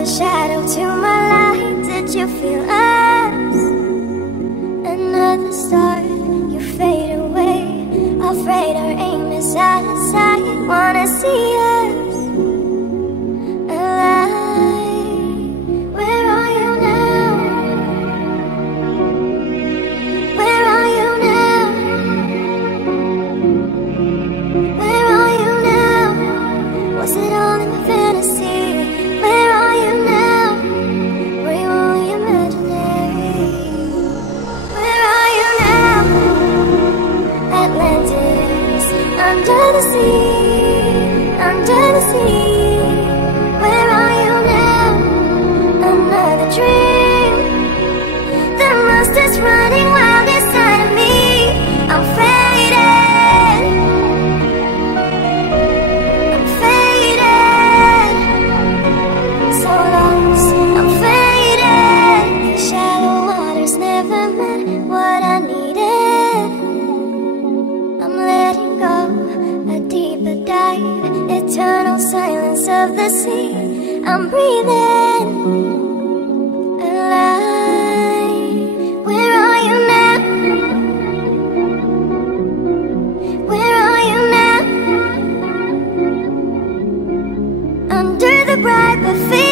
a shadow to my light. Did you feel us? Another star, you fade away. Afraid our aim is out of sight. Wanna see us alive. Where are you now? Where are you now? Where are you now? Was it all in my fantasy? Where are you now? Were you only imaginary? Where are you now? Atlantis, under the sea, under the sea. Where are you now? Another dream. The monster's running wild inside of me. I'm faded, I'm faded, so lost, I'm faded. Shallow waters never meant what I needed. I'm letting go, a deeper dive, eternal silence of the sea. I'm breathing alive. Where are you now? Where are you now? Under the bright buffet